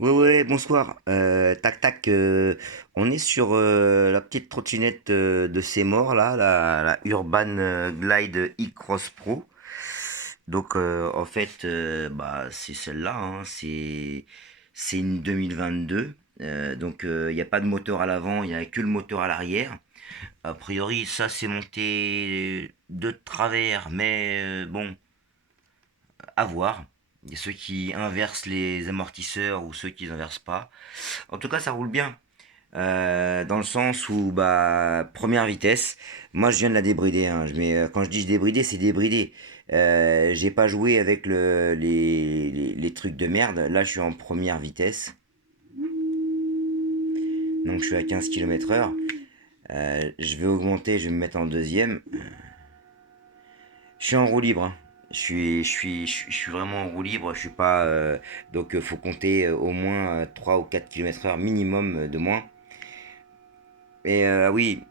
Ouais, ouais, bonsoir. Tac, tac. On est sur la petite trottinette de Seymour, là, la Urban Glide e-Cross Pro. Donc, en fait, bah, c'est celle-là, hein. C'est une 2022. Donc, il n'y a pas de moteur à l'avant, il n'y a que le moteur à l'arrière. A priori, ça, c'est monté de travers, mais bon, à voir. Il y a ceux qui inversent les amortisseurs ou ceux qui les inversent pas. En tout cas, ça roule bien. Dans le sens où, bah, première vitesse, moi je viens de la débrider, hein. Quand je dis débrider, c'est débrider. J'ai pas joué avec les trucs de merde. Là, je suis en première vitesse. Donc, je suis à 15 km/h. Je vais augmenter, je vais me mettre en deuxième. Je suis en roue libre, hein. Je suis vraiment en roue libre. Je suis pas. Donc, faut compter au moins 3 ou 4 km/h minimum de moins. Et oui,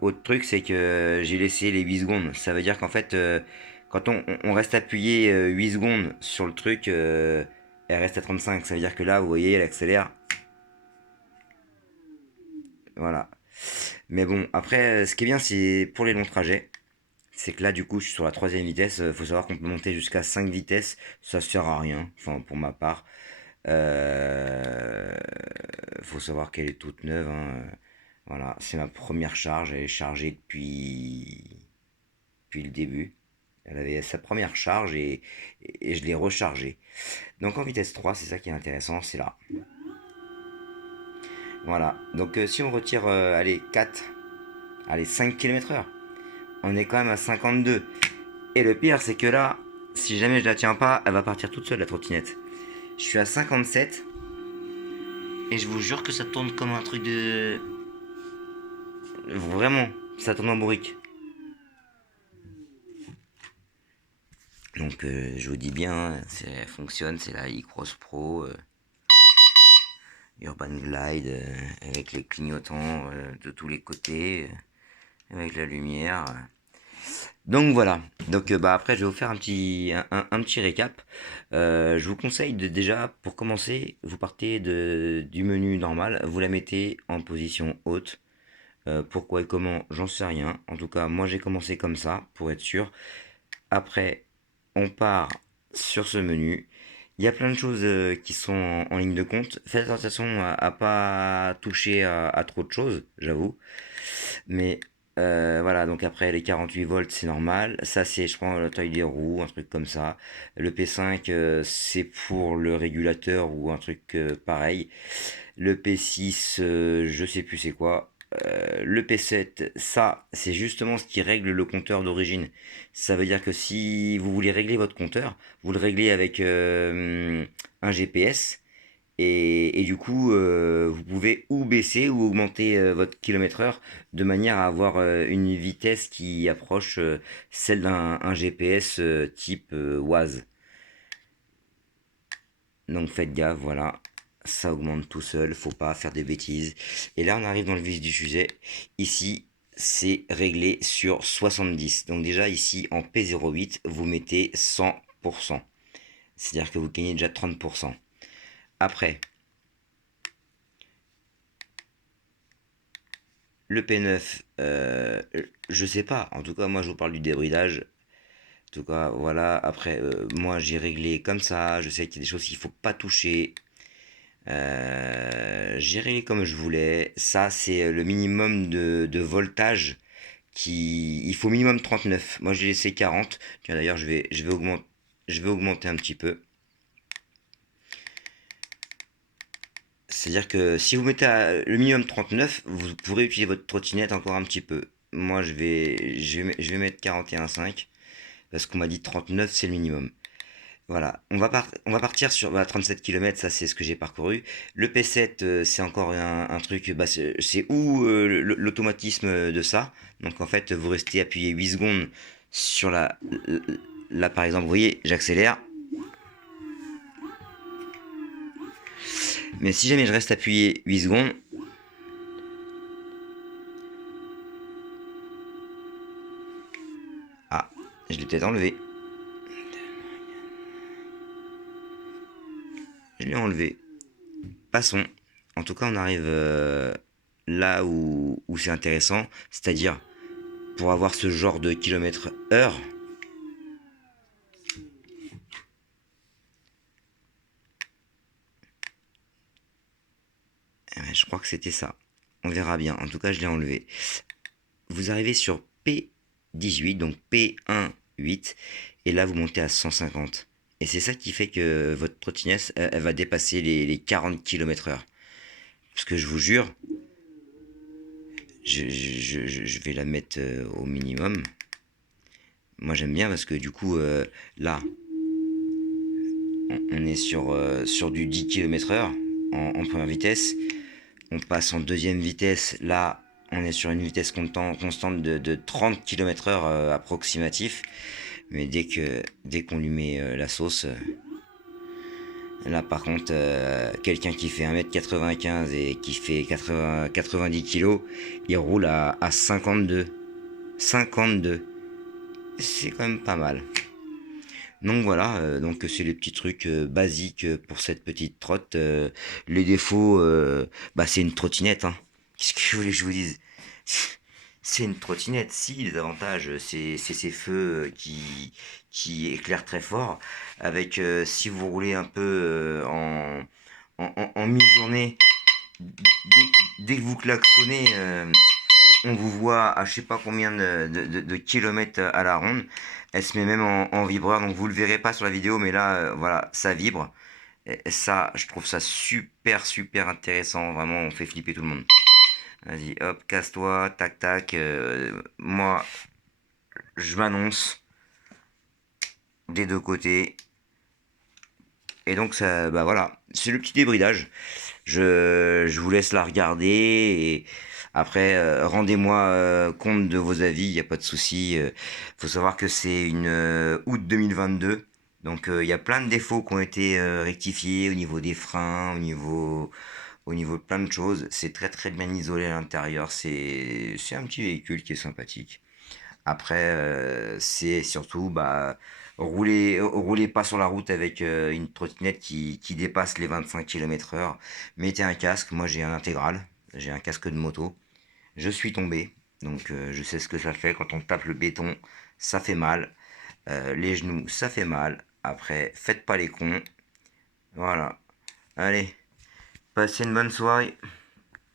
autre truc, c'est que j'ai laissé les 8 secondes. Ça veut dire qu'en fait, quand on reste appuyé 8 secondes sur le truc, elle reste à 35. Ça veut dire que là, vous voyez, elle accélère. Voilà. Mais bon, après, ce qui est bien, c'est pour les longs trajets. C'est que là, du coup, je suis sur la troisième vitesse. Faut savoir qu'on peut monter jusqu'à 5 vitesses. Ça sert à rien, enfin, pour ma part. Euh, Faut savoir qu'elle est toute neuve, hein. Voilà, c'est ma première charge. Elle est chargée depuis le début. Elle avait sa première charge et je l'ai rechargée. Donc en vitesse 3, c'est ça qui est intéressant, c'est là. Voilà. Donc si on retire, allez, 4, allez, 5 km/h, on est quand même à 52. Et le pire, c'est que là, si jamais je la tiens pas, elle va partir toute seule, la trottinette. Je suis à 57 et je vous jure que ça tourne comme un truc de... Vraiment, ça tourne en bourrique. Donc je vous dis bien, hein, elle fonctionne, c'est la e-Cross Pro. Urban Glide avec les clignotants de tous les côtés, avec la lumière. Donc voilà. Donc bah après je vais vous faire un petit récap. Je vous conseille de déjà pour commencer, vous partez du menu normal, vous la mettez en position haute. Pourquoi et comment, j'en sais rien. En tout cas, moi j'ai commencé comme ça pour être sûr. Après, on part sur ce menu. Il y a plein de choses qui sont en ligne de compte. Faites attention à pas toucher à trop de choses, j'avoue. Mais voilà, donc après les 48 volts, c'est normal. Ça, c'est, je prends la taille des roues, un truc comme ça. Le P5, c'est pour le régulateur ou un truc pareil. Le P6, je sais plus c'est quoi. Le P7, ça, c'est justement ce qui règle le compteur d'origine. Ça veut dire que si vous voulez régler votre compteur, vous le réglez avec un GPS. Et du coup, vous pouvez ou baisser ou augmenter votre kilomètre-heure de manière à avoir une vitesse qui approche celle d'un GPS type Waze. Donc faites gaffe, voilà. Ça augmente tout seul, faut pas faire des bêtises. Et là, on arrive dans le vif du sujet. Ici, c'est réglé sur 70. Donc déjà, ici, en P08, vous mettez 100%. C'est-à-dire que vous gagnez déjà 30%. Après, le P9, je sais pas. En tout cas, moi, je vous parle du débridage. En tout cas, voilà. Après, moi, j'ai réglé comme ça. Je sais qu'il y a des choses qu'il faut pas toucher. J'ai réglé comme je voulais. Ça, c'est le minimum de voltage il faut minimum 39. Moi, j'ai laissé 40. Tiens, d'ailleurs, je vais augmenter un petit peu. C'est-à-dire que si vous mettez le minimum 39, vous pourrez utiliser votre trottinette encore un petit peu. Moi, je vais mettre 41,5 parce qu'on m'a dit 39, c'est le minimum. Voilà, on va partir sur 37 km, ça c'est ce que j'ai parcouru. Le P7, c'est encore un truc, bah, c'est où l'automatisme de ça. Donc en fait, vous restez appuyé 8 secondes sur là par exemple, vous voyez, j'accélère. Mais si jamais je reste appuyé 8 secondes, ah, je l'ai peut-être enlevé. Je l'ai enlevé. passons. En tout cas, on arrive là où c'est intéressant, c'est-à-dire pour avoir ce genre de kilomètre heure. Je crois que c'était ça. On verra bien. En tout cas, je l'ai enlevé. Vous arrivez sur P18, donc P1,8, et là vous montez à 150. Et c'est ça qui fait que votre trottinette, elle va dépasser les 40 km/h. Parce que je vous jure, je vais la mettre au minimum. Moi j'aime bien parce que du coup, là, on est sur du 10 km/h en première vitesse. On passe en deuxième vitesse. Là, on est sur une vitesse constante de 30 km/h approximatif. Mais dès qu'on lui met la sauce, là par contre, quelqu'un qui fait 1m95 et qui fait 90 kg, il roule à 52. 52. C'est quand même pas mal. Donc voilà, donc c'est les petits trucs basiques pour cette petite trotte. Les défauts, bah c'est une trottinette, hein. Qu'est-ce que je voulais que je vous dise? C'est une trottinette. Si, les avantages, c'est ces feux qui éclairent très fort. Avec, si vous roulez un peu en mi-journée, dès que vous klaxonnez, on vous voit à je sais pas combien de kilomètres à la ronde. Elle se met même en vibreur, donc vous le verrez pas sur la vidéo, mais là, voilà, ça vibre. Et ça, je trouve ça super intéressant. Vraiment, on fait flipper tout le monde. Vas-y, hop, casse-toi, tac tac. Moi, je m'annonce des deux côtés. Et donc, ça, bah voilà, c'est le petit débridage. Je vous laisse la regarder et après, rendez-moi compte de vos avis, il n'y a pas de souci. Faut savoir que c'est une août 2022. Donc, il y a plein de défauts qui ont été rectifiés au niveau des freins, au niveau de plein de choses. C'est très bien isolé à l'intérieur. C'est un petit véhicule qui est sympathique. Après, c'est surtout, bah, roulez pas sur la route avec une trottinette qui dépasse les 25 km/h. Mettez un casque. Moi, j'ai un intégral. J'ai un casque de moto. Je suis tombé. Donc, je sais ce que ça fait. Quand on tape le béton, ça fait mal. Les genoux, ça fait mal. Après, faites pas les cons. Voilà. Allez, passez une bonne soirée.